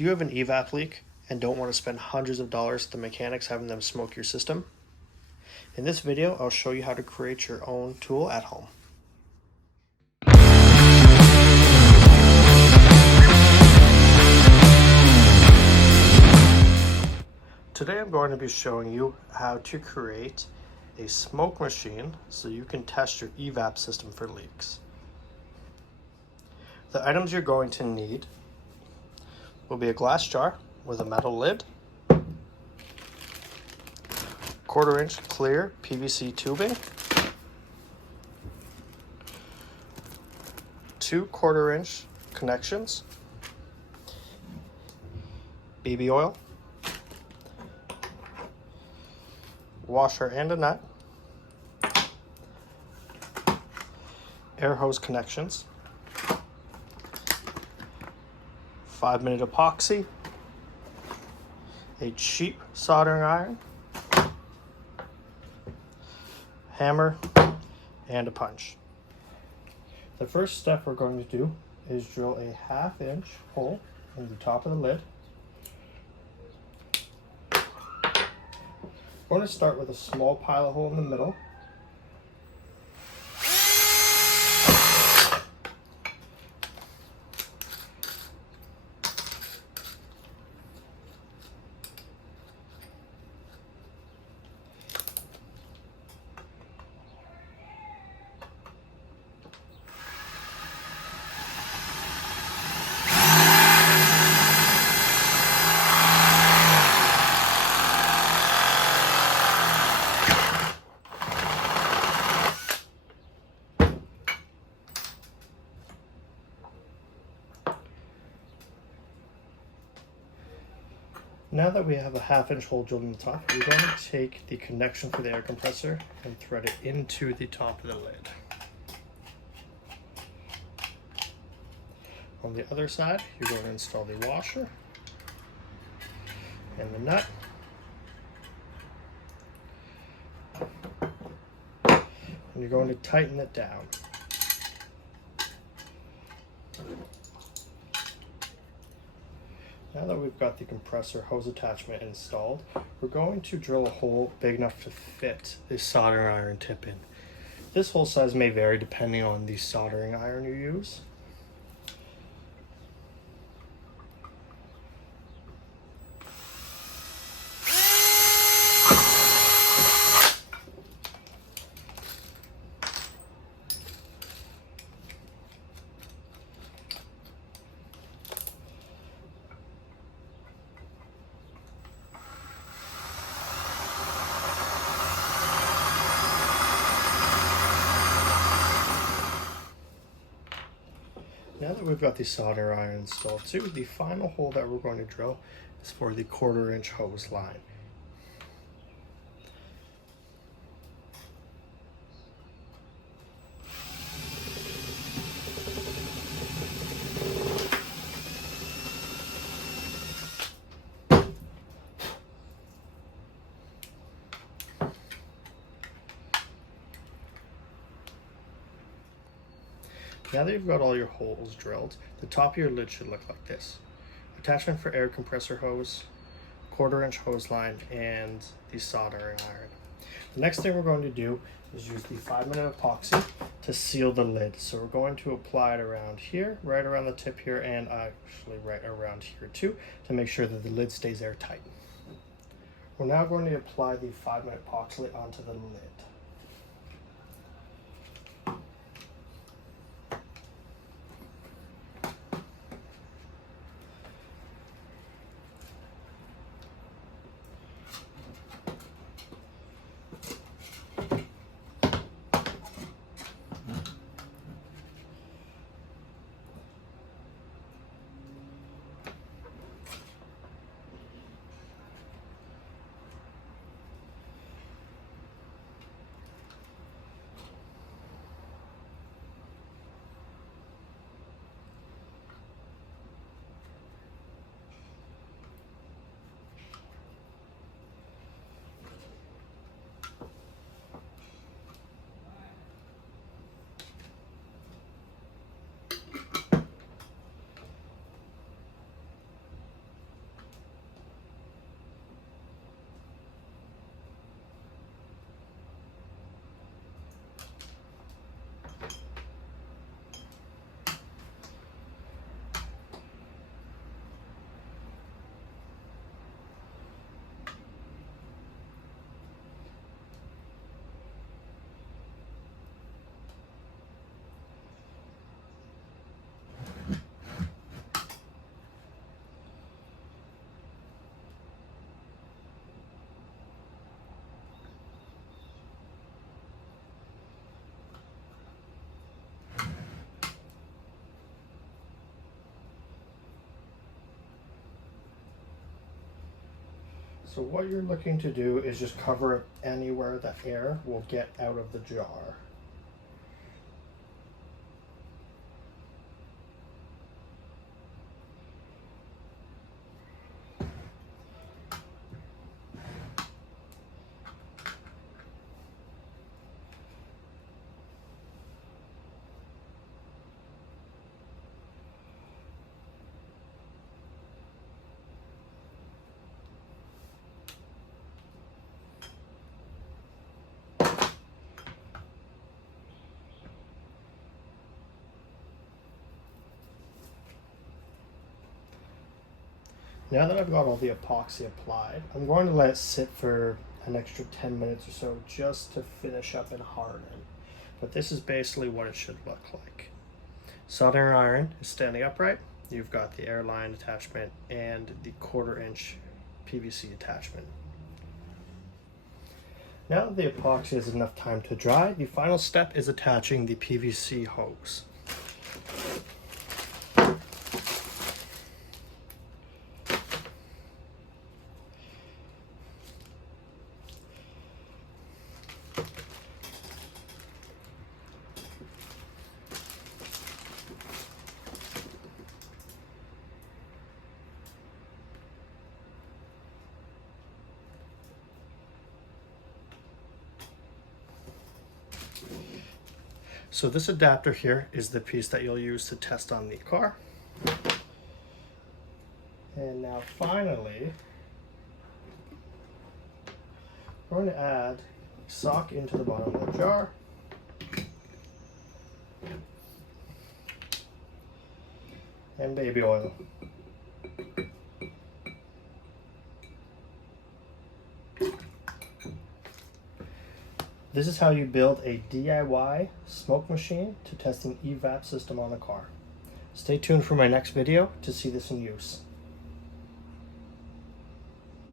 Do you have an EVAP leak and don't want to spend hundreds of dollars at the mechanics having them smoke your system? In this video, I'll show you how to create your own tool at home. Today I'm going to be showing you how to create a smoke machine so you can test your EVAP system for leaks. The items you're going to need will be a glass jar with a metal lid, 1/4 inch clear PVC tubing, 2 1/4 inch connections, BB oil, washer and a nut, air hose connections, 5-minute epoxy, a cheap soldering iron, hammer, and a punch. The first step we're going to do is drill a 1/2 inch hole in the top of the lid. We're going to start with a small pilot hole in the middle. Now that we have a 1/2 inch hole drilled in the top, we're going to take the connection for the air compressor and thread it into the top of the lid. On the other side, you're going to install the washer and the nut. And you're going to tighten it down. Now that we've got the compressor hose attachment installed, we're going to drill a hole big enough to fit the soldering iron tip in. This hole size may vary depending on the soldering iron you use. Now that we've got the solder iron installed too, the final hole that we're going to drill is for the 1/4 inch hose line. Now that you've got all your holes drilled, the top of your lid should look like this. Attachment for air compressor hose, 1/4 inch hose line, and the soldering iron. The next thing we're going to do is use the 5-minute epoxy to seal the lid. So we're going to apply it around here, right around the tip here, and actually right around here too, to make sure that the lid stays airtight. We're now going to apply the 5-minute epoxy onto the lid. So what you're looking to do is just cover it anywhere that air will get out of the jar. Now that I've got all the epoxy applied, I'm going to let it sit for an extra 10 minutes or so just to finish up and harden. But this is basically what it should look like. Soldering iron is standing upright. You've got the airline attachment and the 1/4 inch PVC attachment. Now that the epoxy has enough time to dry, the final step is attaching the PVC hose. So this adapter here is the piece that you'll use to test on the car. And now finally, we're going to add sock into the bottom of the jar. And baby oil. This is how you build a DIY smoke machine to test an EVAP system on a car. Stay tuned for my next video to see this in use.